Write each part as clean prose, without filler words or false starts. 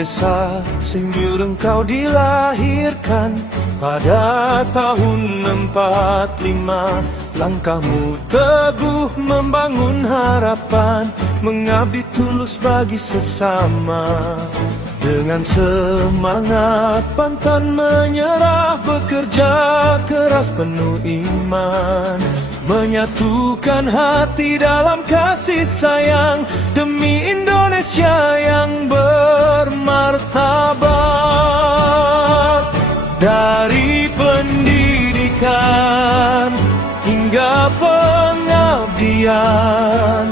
desa Sindur engkau dilahirkan pada tahun 45. Langkahmu teguh membangun harapan, mengabdi tulus bagi sesama. Dengan semangat pantang menyerah, bekerja keras penuh iman, menyatukan hati dalam kasih sayang demi Indonesia yang bermartabat. Dari pendidikan hingga pengabdian,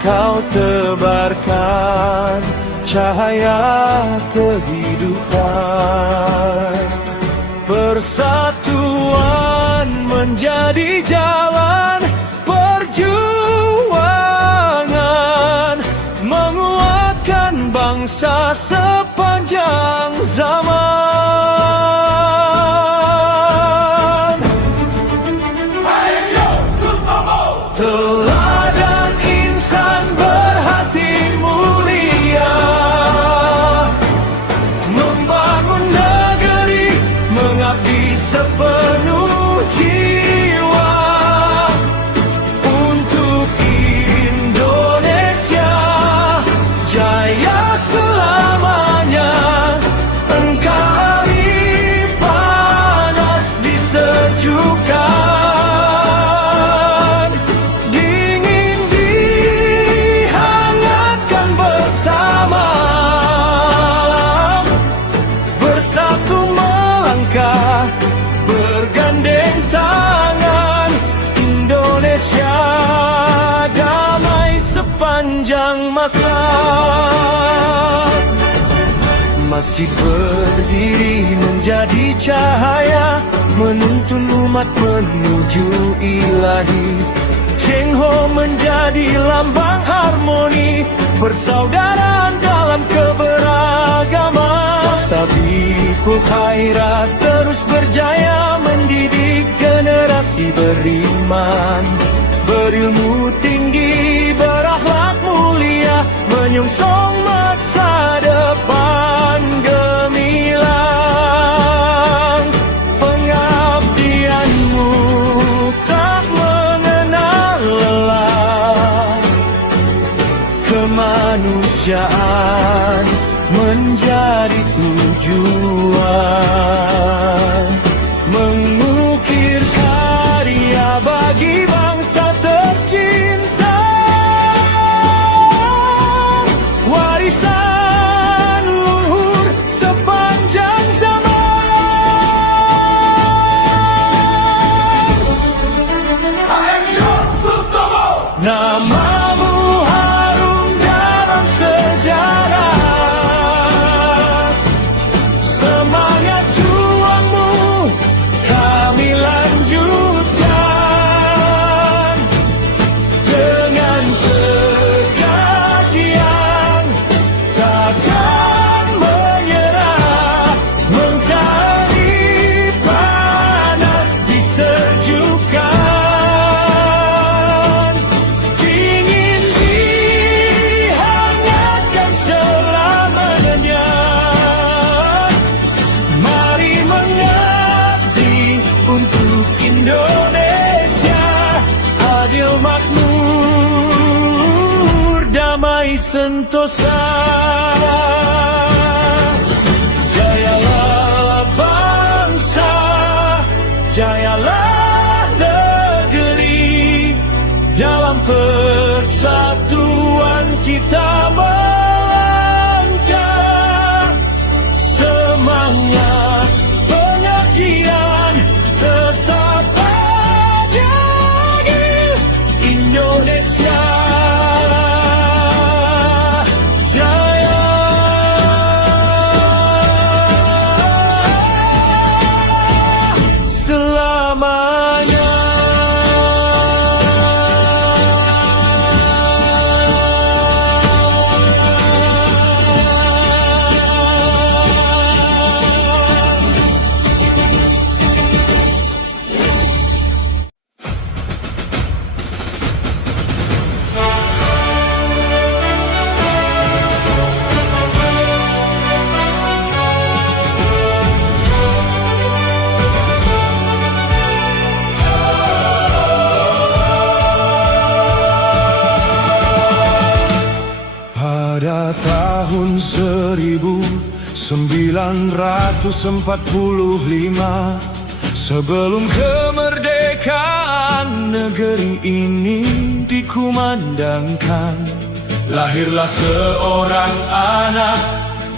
kau tebarkan cahaya kehidupan. Persatuan menjadi jalan perjuangan, menguatkan bangsa sepanjang zaman. Teladan insan berhati mulia, membangun negeri, mengabdi sepenuh jiwa untuk Indonesia jaya selamanya. Engkau panas disejukkan, dingin dihangatkan bersama, bersatu melangkah bergandeng tangan. Indonesia damai sepanjang masa, masih berdiri menjadi cahaya, menuntun umat menuju ilahi. Cheng Ho menjadi lambang harmoni, persaudaraan dalam keberagaman. Wastabikul khairat terus berjaya, mendidik generasi beriman, berilmu tinggi, berakhlak mulia, menyongsong masa depan gemilang. Pengabdianmu tak mengenal lelah, kemanusiaan menjadi tujuan, mengukir karya bagi bangsa tercinta, warisan luhur sepanjang zaman. Namamu harum dalam sejarah, semangat juangmu kami lanjutkan. Dengan kegajian takkan menyerah, mengkari panas disejukkan, dingin dihangatkan selamanya. Mari mengabdi untuk Indonesia adil, makmur, damai sentosa. Jayalah bangsa, jayalah negeri, dalam persatuan kita melangkah. Semangat pengabdian tetap adil, Indonesia jaya. 1945, sebelum kemerdekaan negeri ini dikumandangkan, lahirlah seorang anak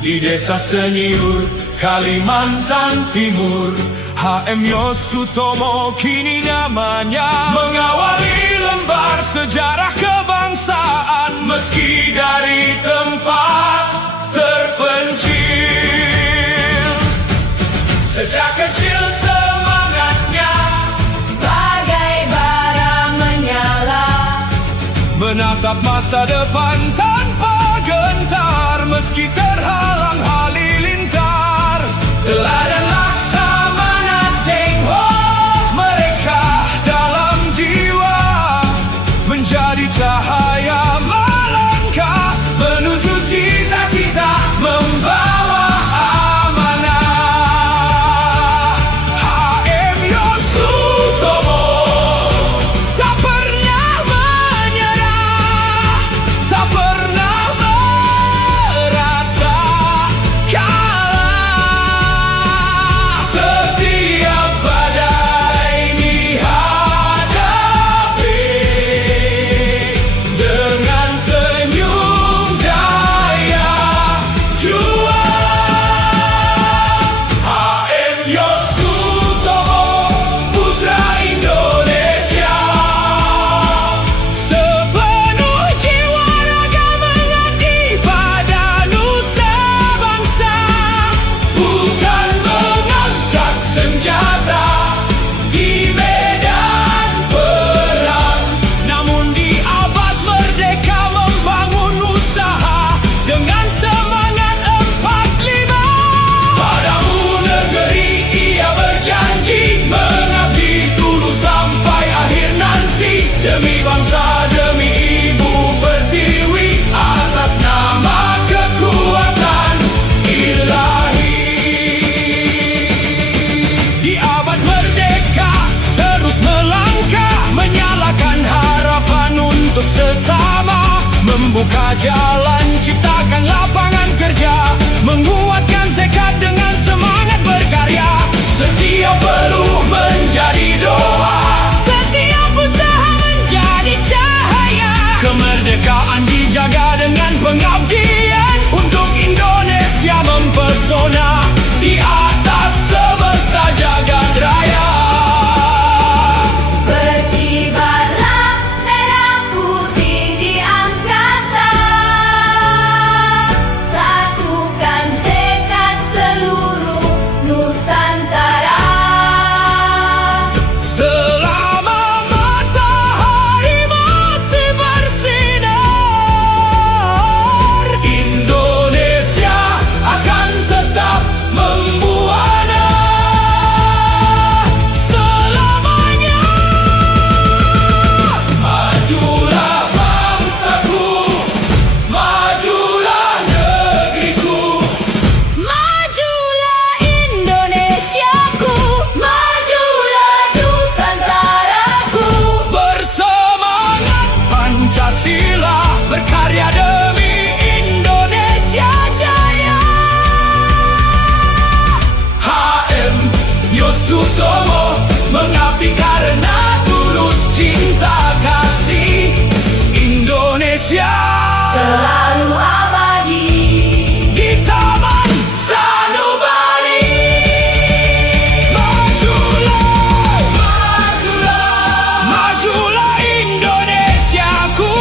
di desa Senyiur, Kalimantan Timur. HM Yosutomo kini namanya, mengawali lembar sejarah kebangsaan meski dari tempat terpencil. Sejak kecil semangatnya bagai bara menyala, menatap masa depan tanpa gentar meski terhalang halilintar. Teladan Laksamana Cheng Ho, mereka dalam jiwa menjadi cahaya melangkah menuju cita-cita, membawa amanah. HM Yosutomo tak pernah menyerah, tak pernah merasa kalah. Setiap badai dihadapi dengan senyum daya juang. HM Yosutomo, putra Indonesia, sepenuh jiwa raga mengabdi pada nusa bangsa, bukan mengangkat senjata di medan perang, namun di abad merdeka membangun usaha dengan semangat 45. Padamu negeri ia berjanji mengabdi tulus sampai akhir nanti, demi bangsa, demi ibu pertiwi, atas nama kekuatan ilahi. Di abad merdeka terus melangkah, menyalakan harapan untuk sesama, membuka jalan, ciptakan lapangan kerja, menguatkan tekad dengan semangat berkarya. Setiap peluh menjadi doa, setiap usaha menjadi cahaya, kemerdekaan dijaga dengan pengabdian untuk Indonesia mempesona di atas semesta jagat raya. berkibarlah merah putih di angkasa, satukan tekad seluruh Nusantara. Selama matahari masih bersinar, Indonesia akan tetap membuana selamanya. Majulah bangsaku, majulah negeriku, Majulah Indonesiaku, majulah Nusantaraku. bersemangat Pancasila, berkarya demi Indonesia jaya. HM Yosutomo mengabdi karena tulus cinta kasih, Indonesia Selalu abadi di taman sanubari. Majulah, majulah, majulah Indonesiaku,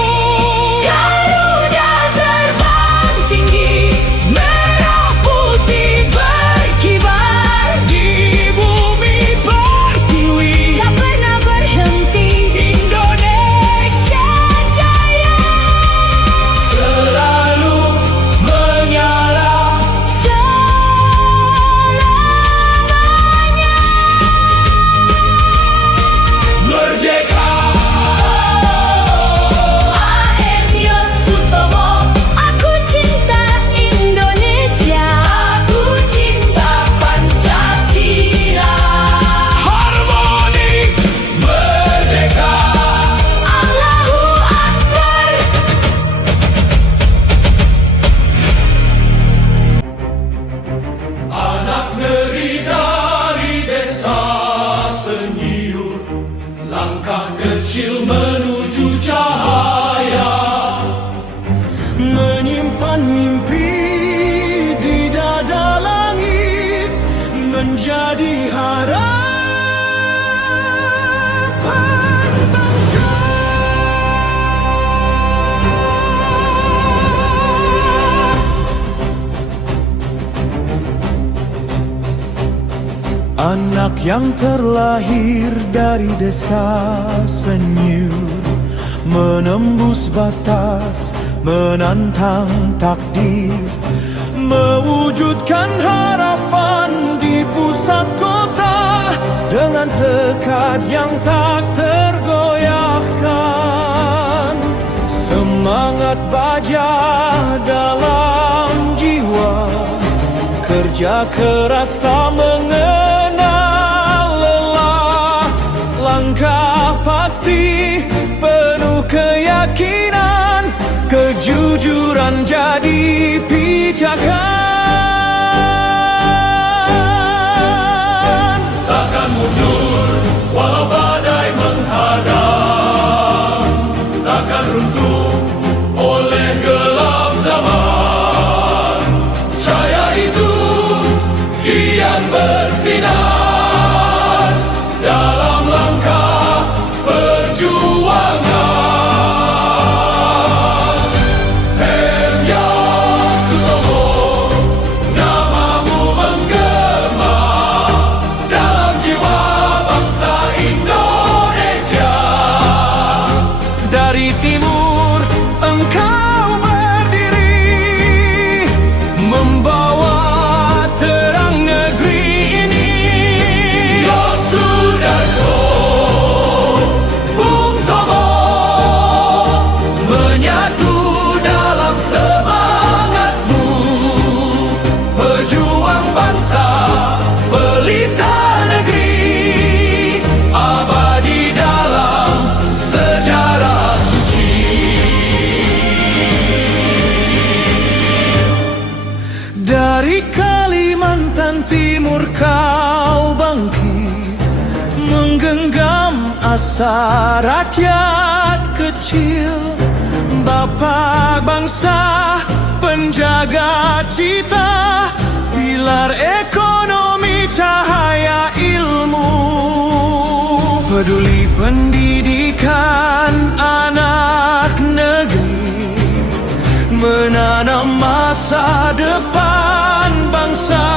Garuda terbang tinggi, merah putih berkibar di bumi pertiwi. tak pernah berhenti. Indonesia menjadi harapan bangsa. Anak yang terlahir dari desa senyum, menembus batas, menantang takdir, mewujudkan harapan di pusat kota dengan tekad yang tak tergoyahkan. Semangat baja dalam jiwa, kerja keras tak mengenal lelah, langkah pasti penuh keyakinan, kejujuran jadi pijakan. Takkan mundur walau badai menghadang, takkan runtuh oleh gelap zaman. Cahaya itu kian bersinar dalam langkah perjuangan. Hemya Sutomo, namamu menggema dalam jiwa bangsa Indonesia. Dari timur engkau berdiri, membawa terang negeri ini. Yosudarso, Bung Tomo, menyatu dalam semangatmu. Pejuang bangsa, pelita negeri, abadi dalam sejarah suci. Dari Kalimantan Timur kau bangkit, menggenggam asa rakyat kecil. Bapak bangsa, penjaga cita, pilar ekonomi, cahaya ilmu. Peduli pendidikan anak negeri, menanam masa depan bangsa.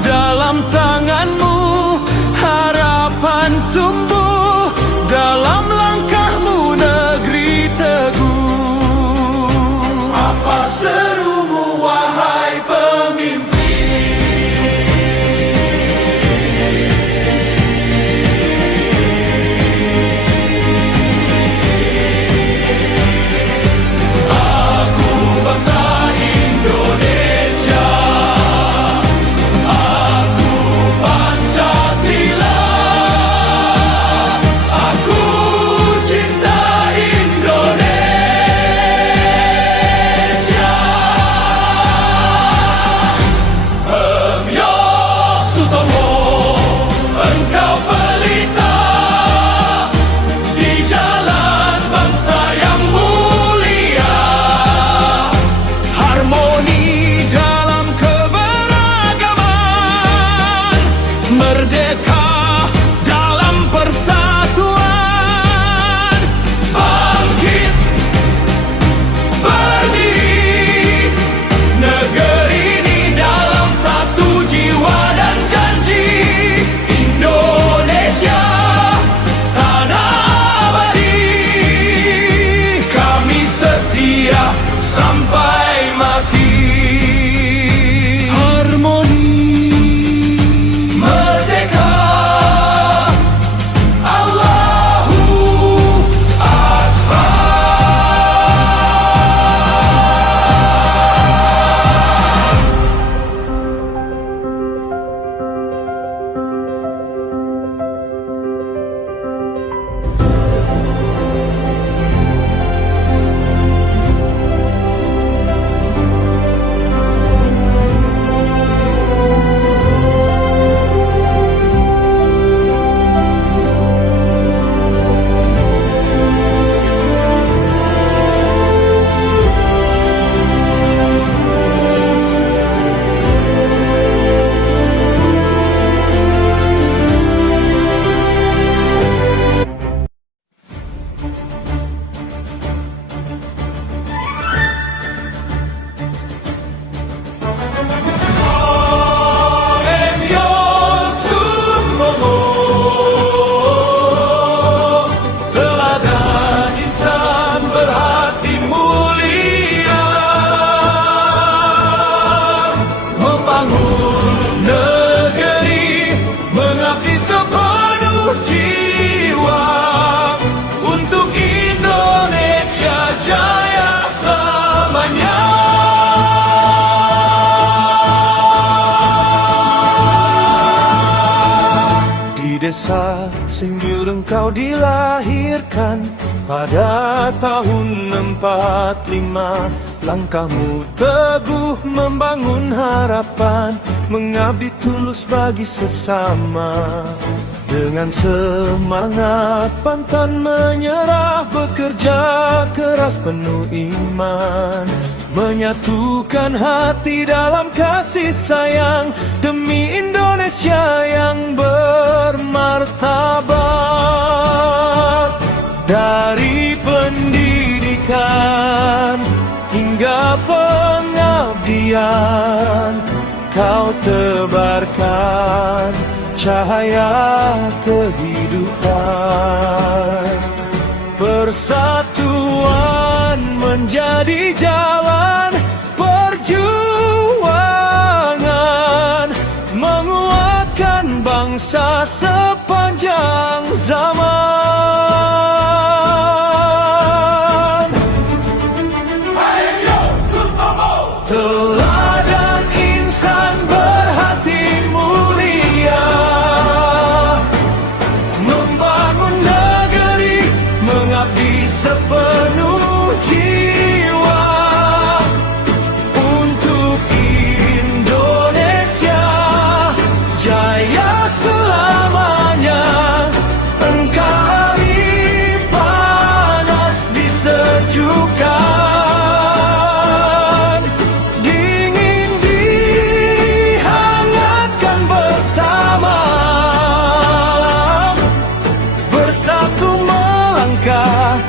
Dalam tanganmu harapan tumbuh, dalam langkahmu negeri teguh. Apa serumu wahai pemimpin? Aku bangsa Indonesia, aku Pancasila, aku cinta Indonesia. Hemya Sutomo, engkau pelita di jalan bangsa yang mulia. Harmoni dalam keberagaman, merdeka dalam persatuan. Bangkit, berdiri, negeri ini dalam satu jiwa dan janji. Indonesia, tanah abadi, kami setia sampai mati. Harmoni, merdeka, Di desa Sinjur engkau dilahirkan pada tahun 45. Langkahmu teguh membangun harapan, mengabdi tulus bagi sesama. Dengan semangat pantang menyerah, bekerja keras penuh iman, menyatukan hati dalam kasih sayang demi Indonesia yang bermartabat. Dari pendidikan hingga pengabdian, kau tebarkan cahaya kehidupan. Persatuan menjadi jalan perjuangan, menguatkan bangsa sepanjang zaman. Teladan insan berhati mulia, membangun negeri, mengabdi sepenuh jiwa untuk Indonesia jaya selamanya. Engkau hari panas disejukkan, dingin dihangatkan bersama, bersatu melangkah,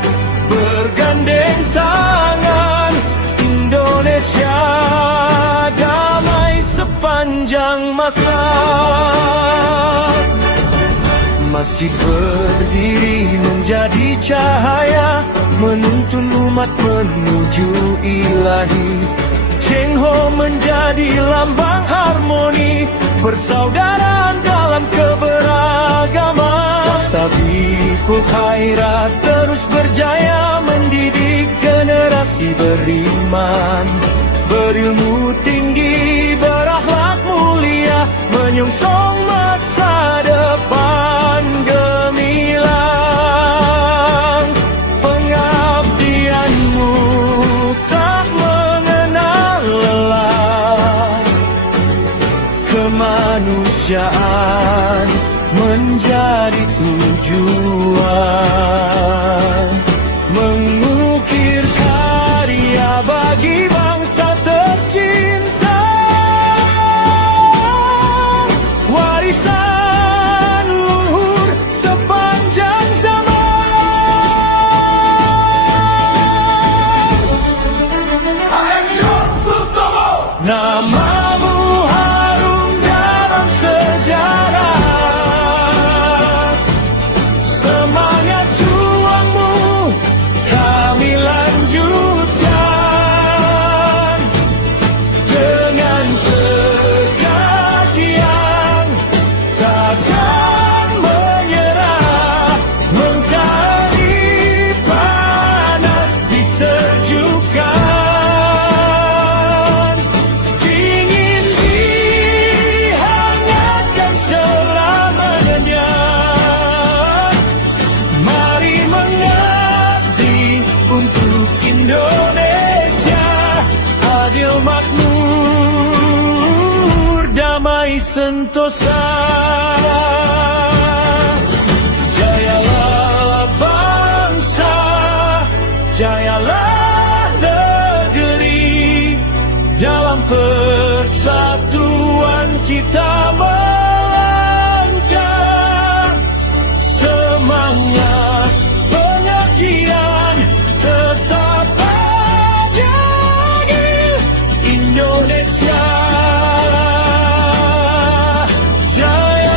bergandeng tangan. Indonesia damai sepanjang masa, masih berdiri menjadi cahaya, menuntun umat menuju ilahi. Cheng Ho menjadi lambang harmoni, persaudaraan dalam keberagaman. Tabibul Khairat terus berjaya mendidik generasi beriman, berilmu tinggi, berakhlak mulia, menyongsong masa depan gemilang. Pengabdianmu tak mengenal lelah, kemanusiaan menjadi tujuan, mengukir karya bagi bangsa tercinta, warisan luhur sepanjang zaman. Namamu harum dalam sejarah, semangat juangmu kami lanjutkan. Dengan tegar jiang takkan menyerah, mengkari panas disejukkan, dingin dihangatkan selamanya. Mari mengabdi untuk Indonesia adil, makmur, damai sentosa. Jayalah bangsa, jayalah negeri, dalam persatuan kita melangkah. Semangat pengabdian tetap jadi Indonesia jaya.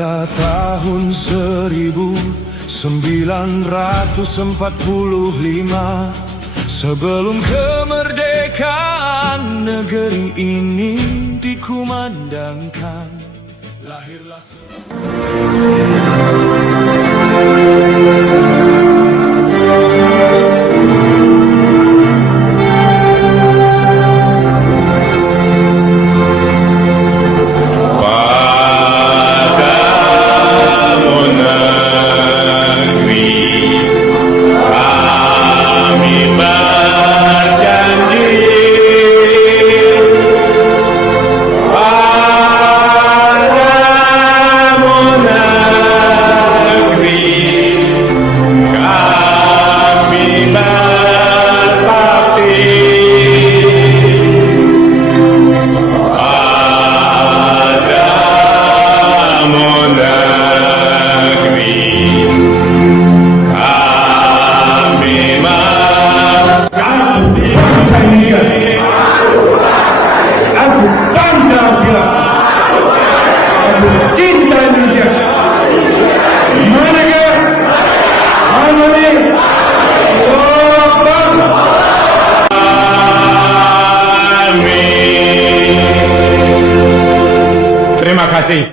Pada tahun 1945, sebelum kemerdekaan negeri ini dikumandangkan, lahirlah Terima kasih.